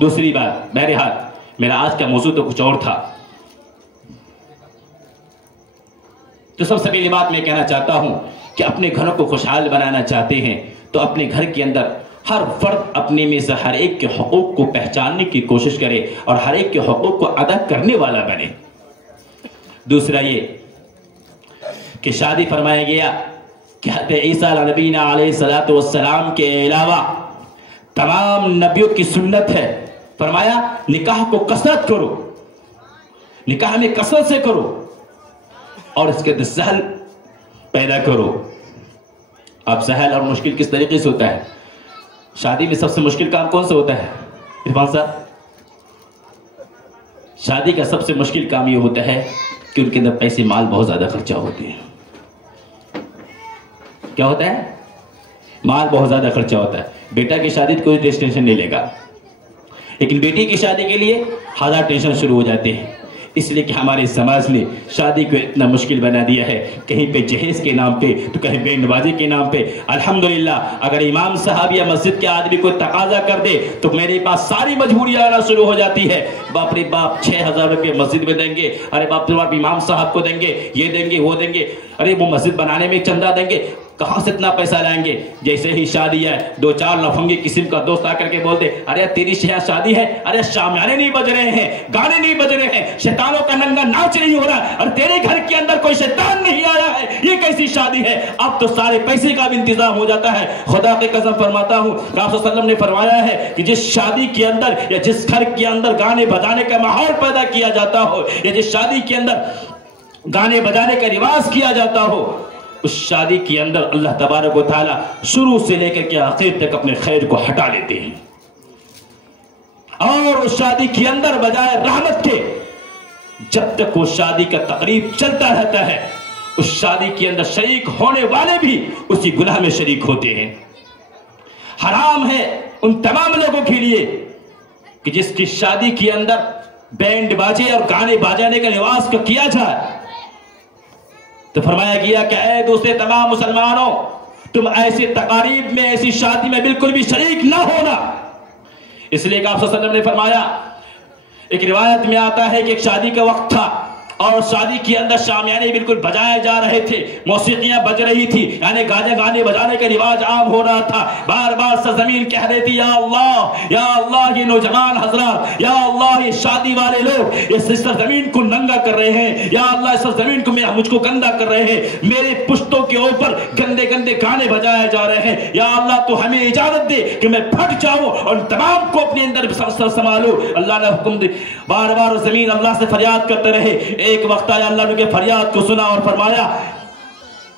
دوسری بات، بہرحال میرا آج کا موضوع تو کچھ اور تھا، تو سب سے پہلی بات میں کہنا چاہتا ہوں کہ اپنے گھروں کو خوشحال بنانا چاہتے ہیں تو اپنے گھر کے اندر ہر فرد اپنے میں سے ہر ایک کے حقوق کو پہچاننے کی کوشش کرے اور ہر ایک کے حقوق کو ادا کرنے والا بنے۔ دوسرا یہ کہ شادی فرمایا گیا کہ حضرت عیسیٰ نبینا علیہ السلام کے علاوہ تمام نبیوں کی سنت ہے، فرمایا نکاح کو کثرت کرو، نکاح میں کثرت سے کرو اور اس کے اندر سہل پیدا کرو۔ اب سہل اور مشکل کس طریقے سے ہوتا ہے؟ شادی میں سب سے مشکل کام کون سا ہوتا ہے عرفان صاحب؟ شادی کا سب سے مشکل کام یہ ہوتا ہے کہ ان کے اندر پیسے مال بہت زیادہ خرچہ ہوتے ہیں۔ کیا ہوتا ہے؟ مال بہت زیادہ خرچہ ہوتا ہے۔ بیٹا کی شادی کوئی ٹینشن نہیں لے گا، لیکن بیٹی کی شادی کے لیے ہزار ٹینشن شروع ہو جاتے ہیں۔ اس لیے کہ ہمارے سماج نے شادی کو اتنا مشکل بنا دیا ہے، کہیں پہ جہیز کے نام پہ تو کہیں بینڈ بازی کے نام پہ۔ الحمدللہ اگر امام صاحب یا مسجد کے آدمی کو تقاضا کر دے تو میرے پاس ساری مجبوریاں آنا شروع ہو جاتی ہے۔ باپ رے باپ 6000 روپے مسجد میں دیں گے، ارے باپ رے باپ امام صاحب کو دیں گے، یہ دیں گے وہ دیں گے، ارے وہ مسجد بنانے میں چندہ دیں گے، کہاں سے اتنا پیسہ لائیں گے؟ جیسے ہی شادی ہے 2-4 لفنگی قسم کا دوست آ کر کے بولتے ارے تیری شادی ہے، ارے شامیانے نہیں بج رہے ہیں، گانے نہیں بج رہے ہیں، شیطانوں کا ننگا ناچ نہیں ہو رہا، اور تیرے گھر کے اندر کوئی شیطان نہیں آیا ہے، یہ کیسی شادی ہے؟ اب تو سارے پیسے کا بھی انتظام ہو جاتا ہے۔ خدا کی قسم فرماتا ہوں آپ صلی اللہ علیہ وسلم نے فرمایا ہے کہ جس شادی کے اندر یا جس گھر کے اندر گانے بجانے کا ماحول پیدا کیا جاتا ہو، یا جس شادی کے اندر گانے بجانے کا رواج کیا جاتا ہو، اس شادی کے اندر اللہ تبارک و تعالی شروع سے لے کر کے آخر تک اپنے خیر کو ہٹا لیتے ہیں، اور اس شادی کے اندر بجائے رحمت کے جب تک وہ شادی کا تقریب چلتا رہتا ہے اس شادی کے اندر شریک ہونے والے بھی اسی گناہ میں شریک ہوتے ہیں۔ حرام ہے ان تمام لوگوں کے لیے کہ جس کی شادی کے اندر بینڈ باجے اور گانے بجانے کا رواج کیا جائے۔ تو فرمایا گیا کہ اے دوسرے تمام مسلمانوں، تم ایسی تقاریب میں ایسی شادی میں بالکل بھی شریک نہ ہونا، اس لیے کہ آپ صلی اللہ علیہ وسلم نے فرمایا، ایک روایت میں آتا ہے کہ ایک شادی کا وقت تھا اور شادی کے اندر شامیانے بالکل بجائے جا رہے تھے، موسیقیاں بج رہی تھی، یعنی گانے بجانے کا رواج عام ہو رہا تھا۔ بار بار سرزمین کہہ رہی تھی یا اللہ یہ نوجوان حضرات، یا اللہ یہ شادی والے لوگ اس سرزمین کو ننگا کر رہے ہیں، یا اللہ اس سرزمین کو مجھ کو گندا کر رہے ہیں، میرے پشتوں کے اوپر گندے گندے گانے بجائے جا رہے ہیں، یا اللہ تو ہمیں اجازت دے کہ میں پھٹ جاؤں اور تمام کو اپنے اندر سنبھالوں۔ اللہ نے حکم دے، بار بار زمین اللہ سے فریاد کرتے رہے۔ ایک وقت آیا اللہ نے کہ فریاد کو سنا اور فرمایا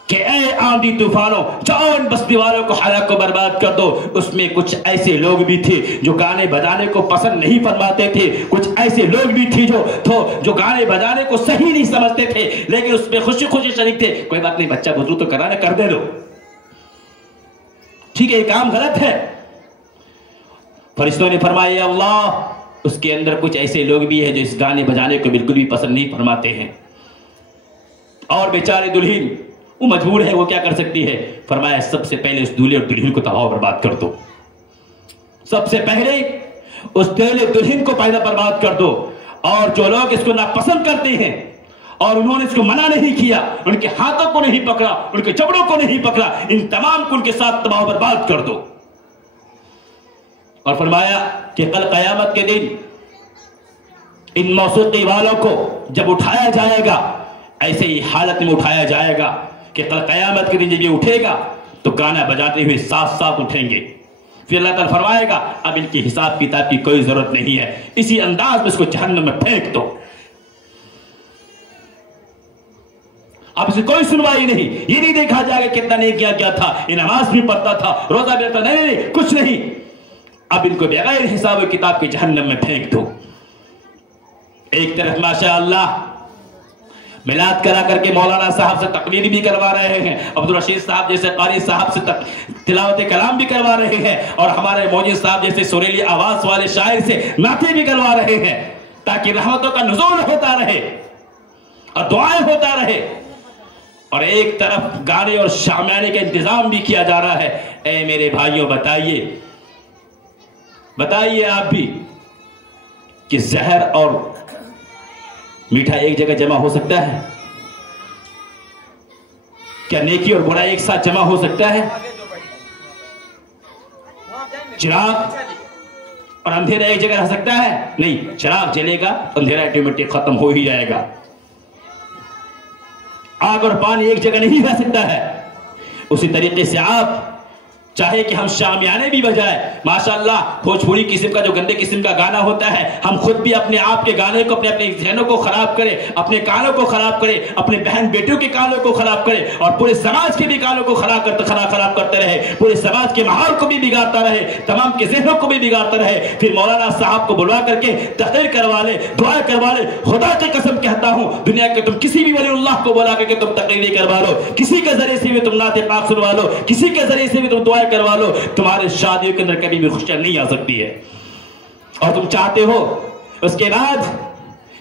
کہ اے آندھی طوفانوں جاؤ ان بستی والوں کو ہلاک کو برباد کر دو۔ اس میں کچھ ایسے لوگ بھی تھے جو گانے بجانے کو پسند نہیں فرماتے تھے، کچھ ایسے لوگ بھی تھے جو گانے بجانے کو صحیح نہیں سمجھتے تھے، لیکن اس میں خوشی خوشی شریک تھے۔ کوئی بات نہیں، بچہ بزرگ تو کرانا کر دے دو، ٹھیک ہے یہ کام غلط ہے۔ فرشتوں نے فرمایا اللہ اس کے اندر کچھ ایسے لوگ بھی ہیں جو اس گانے بجانے کو بالکل بھی پسند نہیں فرماتے ہیں، اور بیچارے دلہن وہ مجبور ہے، وہ کیا کر سکتی ہے؟ فرمایا سب سے پہلے اس دولہے اور دلہن کو تباہ برباد کر دو، سب سے پہلے اس دولہے دلہن کو پیدا برباد کر دو، اور جو لوگ اس کو ناپسند کرتے ہیں اور انہوں نے اس کو منع نہیں کیا، ان کے ہاتھوں کو نہیں پکڑا، ان کے جبڑوں کو نہیں پکڑا، ان تمام کو ان کے ساتھ تباہ برباد کر دو۔ اور فرمایا کہ کل قیامت کے دن ان موسیقی والوں کو جب اٹھایا جائے گا ایسے ہی حالت میں اٹھایا جائے گا کہ کل قیامت کے دن جب یہ اٹھے گا تو گانا بجاتے ہوئے ساتھ ساتھ اٹھیں گے، پھر اللہ تعالیٰ فرمائے گا اب ان کی حساب کتاب کی کوئی ضرورت نہیں ہے، اسی انداز میں اس کو جہنم میں پھینک دو، اب اسے کوئی سنوائی نہیں۔ یہ نہیں دیکھا جائے گا کتنا نہیں کیا تھا، یہ نماز بھی پڑھتا تھا، روزہ بھی رکھتا، نہیں کچھ نہیں، اب ان کو بغیر حساب و کتاب کے جہنم میں پھینک دو۔ ایک طرف ماشاءاللہ میلاد کرا کر کے مولانا صاحب سے تقریر بھی کروا رہے ہیں، عبدالرشید صاحب جیسے قاری صاحب سے تلاوت کلام بھی کروا رہے ہیں، اور ہمارے موجود صاحب جیسے سریلی آواز والے شاعر سے نعتیں بھی کروا رہے ہیں، تاکہ رحمتوں کا نزول ہوتا رہے اور دعائیں ہوتا رہے، اور ایک طرف گانے اور شامیانے کا انتظام بھی کیا جا رہا ہے۔ اے میرے بھائیوں بتائیے آپ بھی کہ زہر اور میٹھا ایک جگہ جمع ہو سکتا ہے کیا؟ نیکی اور برائی ایک ساتھ جمع ہو سکتا ہے؟ چراغ اور اندھیرا ایک جگہ رہ سکتا ہے؟ نہیں، چراغ جلے گا اندھیرا آٹومیٹک ختم ہو ہی جائے گا۔ آگ اور پانی ایک جگہ نہیں رہ سکتا ہے۔ اسی طریقے سے آپ چاہے کہ ہم شامیانے بھی بجائے، ماشاءاللہ بھوجپوری قسم کا جو گندے قسم کا گانا ہوتا ہے، ہم خود بھی اپنے آپ کے گانے کو اپنے ذہنوں کو خراب کرے، اپنے کانوں کو خراب کرے، اپنے بہن بیٹیوں کے کانوں کو خراب کرے، اور پورے سماج کے بھی کانوں کو خراب کرتے رہے، پورے سماج کے ماحول کو بھی بگاڑتا رہے، تمام کے ذہنوں کو بھی بگاڑتا رہے، پھر مولانا صاحب کو بلوا کر کے تقریر کروا لے، دعا کروا لے۔ خدا کی قسم کہتا ہوں دنیا کے تم کسی بھی ولی اللہ کو بلا کر کے تم تقریر کروا لو، کسی کے ذریعے سے بھی تم نعت پاک سنوا لو، کسی کے ذریعے سے بھی تم دعائیں کروا لو، تمہارے شادیوں کے اندر کبھی بھی خوشیاں نہیں آ سکتی ہے۔ اور تم چاہتے ہو اس کے بعد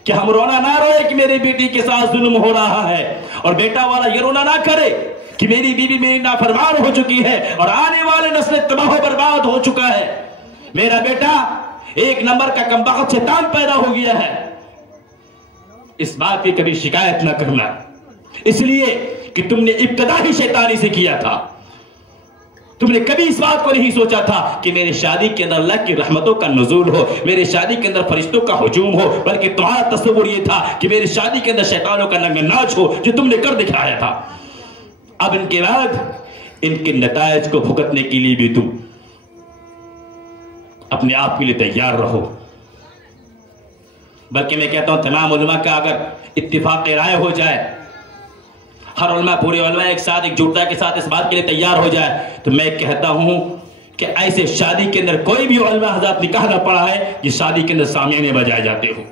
کہ ہم رونا نہ روئے کہ میری بیٹی کے ساتھ ظلم ہو رہا ہے، اور بیٹا والا یہ رونا نہ کرے کہ میری بیوی میری نافرمان ہو چکی ہے اور آنے والے نسل تباہ و برباد ہو چکا ہے، میرا بیٹا ایک نمبر کا کمبخت شیطان پیدا ہو گیا ہے۔ اس بات کی کبھی شکایت نہ کرنا، اس لیے کہ تم نے ابتدا ہی شیطانی سے کیا تھا۔ تم نے کبھی اس بات کو نہیں سوچا تھا کہ میری شادی کے اندر اللہ کی رحمتوں کا نزول ہو، میری شادی کے اندر فرشتوں کا ہجوم ہو، بلکہ تمہارا تصور یہ تھا کہ میری شادی کے اندر شیطانوں کا ننگا ناچ ہو، جو تم نے کر دکھایا تھا۔ اب ان کے بعد ان کے نتائج کو بھگتنے کے لیے بھی تم اپنے آپ کے لیے تیار رہو۔ بلکہ میں کہتا ہوں تمام علماء کا اگر اتفاق رائے ہو جائے، ہر علماء پورے علماء ایک ساتھ ایک جٹتا کے ساتھ اس بات کے لیے تیار ہو جائے، تو میں کہتا ہوں کہ ایسے شادی کے اندر کوئی بھی علماء حضرات نکاح نہ پڑا ہے جس شادی کے اندر سامیانے بجائے جاتے ہو۔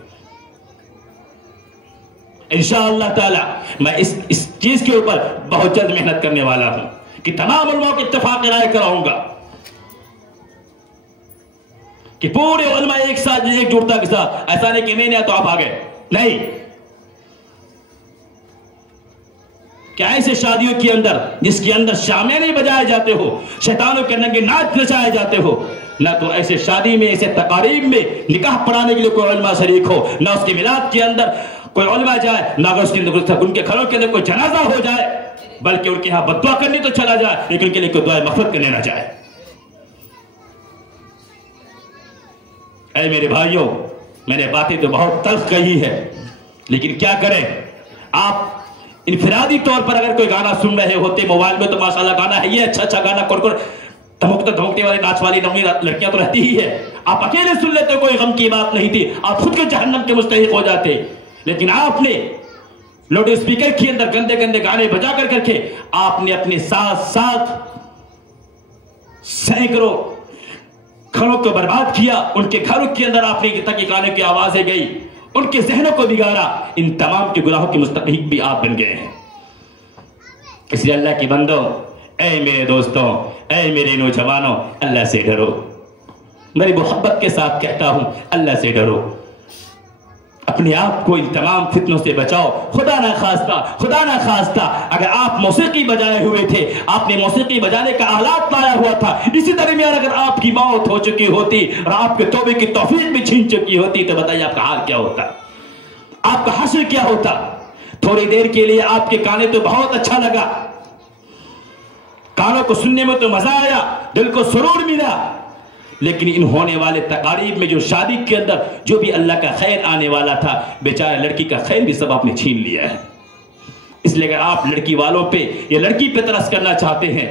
انشاءاللہ تعالی میں اس چیز کے اوپر بہت جلد محنت کرنے والا ہوں کہ تمام علماء کے اتفاق رائے کراؤں گا کہ پورے علماء ایک ساتھ ایک جٹتا کے ساتھ، ایسا نہیں کہ میں نے تو آپ آ گئے، نہیں، کہ ایسے شادیوں کے اندر جس کے اندر شامیانے بجائے جاتے ہو، شیطانوں کے ننگے ناچ نچائے جاتے ہو، نہ تو ایسے شادی میں ایسے تقاریب میں نکاح پڑھانے کے لیے کوئی علماء شریک ہو، نہ اس کے میلاد کے اندر کوئی علماء جائے، نہ اگر اس کے اندر ان کے گھروں کے اندر کوئی جنازہ ہو جائے، بلکہ ان کے ہاں بد دعا کرنی تو چلا جائے لیکن ان کے لیے کوئی دعائے مغفرت کرنے نہ جائے۔ اے میرے بھائیوں، میں نے باتیں تو بہت تلخ کہی ہے، لیکن کیا کریں، آپ انفرادی طور پر اگر کوئی گانا سن رہے ہوتے موبائل میں تو ماشاءاللہ گانا ہے یہ اچھا گانا دھمکتے والے ناچ والی لڑکیاں تو رہتی ہی ہے، آپ اکیلے سن لیتے کوئی غم کی بات نہیں تھی، آپ خود کے جہنم کے مستحق ہو جاتے، لیکن آپ نے لاؤڈ اسپیکر کے اندر گندے گندے گانے بجا کر کے آپ نے اپنے ساتھ سینکڑوں گھروں کو برباد کیا، ان کے گھروں کے اندر آپ نے تک گانے کی آوازیں گئی، ان کے ذہنوں کو بگاڑا، ان تمام کے گناہوں کے مستحق بھی آپ بن گئے ہیں۔ اس لیے اللہ کے بندوں، اے میرے دوستوں، اے میرے نوجوانوں، اللہ سے ڈرو، میری محبت کے ساتھ کہتا ہوں اللہ سے ڈرو، اپنے آپ کو ان تمام فتنوں سے بچاؤ۔ خدا نہ خواستہ اگر آپ موسیقی بجائے ہوئے تھے، آپ نے موسیقی بجانے کا آلات لایا ہوا تھا، اسی درمیان اگر آپ کی موت ہو چکی ہوتی اور آپ کے توبے کی توفیق بھی چھین چکی ہوتی تو بتائیے آپ کا حال کیا ہوتا، آپ کا حشر کیا ہوتا۔ تھوڑی دیر کے لیے آپ کے کانے تو بہت اچھا لگا، کانوں کو سننے میں تو مزہ آیا، دل کو سرور ملا، لیکن ان ہونے والے تقاریب میں جو شادی کے اندر جو بھی اللہ کا خیر آنے والا تھا، بیچارے لڑکی کا خیر بھی سب آپ نے چھین لیا ہے۔ اس لیے اگر آپ لڑکی والوں پہ یا لڑکی پہ ترس کرنا چاہتے ہیں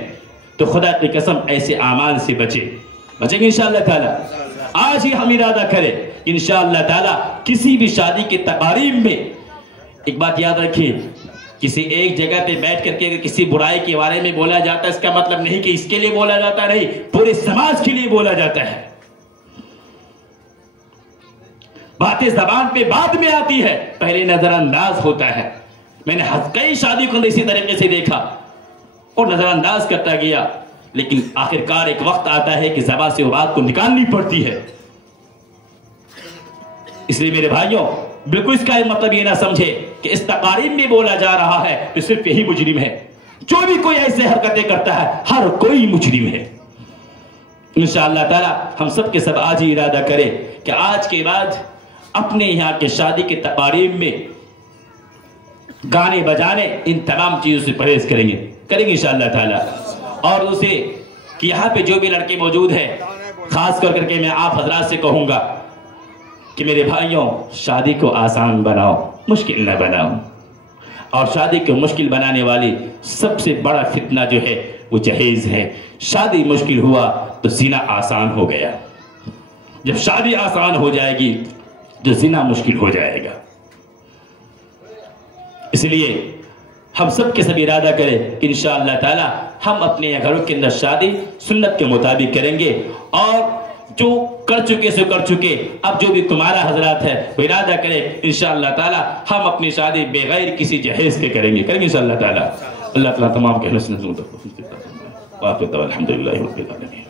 تو خدا کی قسم ایسے اعمال سے بچیں گے انشاءاللہ تعالی۔ آج ہی ہم ارادہ کریں کہ انشاءاللہ تعالی کسی بھی شادی کے تقاریب میں، ایک بات یاد رکھیں، کسی ایک جگہ پہ بیٹھ کر کے کسی برائی کے بارے میں بولا جاتا ہے، اس کا مطلب نہیں کہ اس کے لیے بولا جاتا نہیں، پورے سماج کے لیے بولا جاتا ہے۔ باتیں زبان پہ بعد میں آتی ہے، پہلے نظر انداز ہوتا ہے۔ میں نے کئی شادی کو اسی طریقے سے دیکھا اور نظر انداز کرتا گیا، لیکن آخرکار ایک وقت آتا ہے کہ زبان سے وہ بات کو نکالنی پڑتی ہے۔ اس لیے میرے بھائیوں، بالکل اس کا مطلب یہ نہ سمجھے کہ اس تقاریب میں بولا جا رہا ہے تو صرف یہی مجرم ہے، جو بھی کوئی ایسے حرکتیں کرتا ہے ہر کوئی مجرم ہے۔ انشاءاللہ تعالی ہم سب کے سب آج ہی ارادہ کریں کہ آج کے بعد اپنے یہاں کے شادی کے تقاریب میں گانے بجانے ان تمام چیزوں سے پرہیز کریں گے انشاءاللہ تعالی۔ اور دوسرے کہ یہاں پہ جو بھی لڑکے موجود ہیں، خاص کر کے میں آپ حضرات سے کہوں گا کہ میرے بھائیوں، شادی کو آسان بناؤ، مشکل نہ بناؤ۔ اور شادی کو مشکل بنانے والی سب سے بڑا فتنہ جو ہے وہ جہیز ہے۔ شادی مشکل ہوا تو زنا آسان ہو گیا، جب شادی آسان ہو جائے گی تو زنا مشکل ہو جائے گا۔ اس لیے ہم سب کے سب ارادہ کریں کہ انشاءاللہ تعالی ہم اپنے گھروں کے اندر شادی سنت کے مطابق کریں گے، اور جو کر چکے سو کر چکے، اب جو بھی تمہارا حضرات ہے وہ ارادہ کرے انشاءاللہ تعالی ہم اپنی شادی بغیر کسی جہیز کے کریں گے انشاءاللہ تعالی۔ اللہ تعالیٰ تمام کے حسن الحمدللہ رب العالمین۔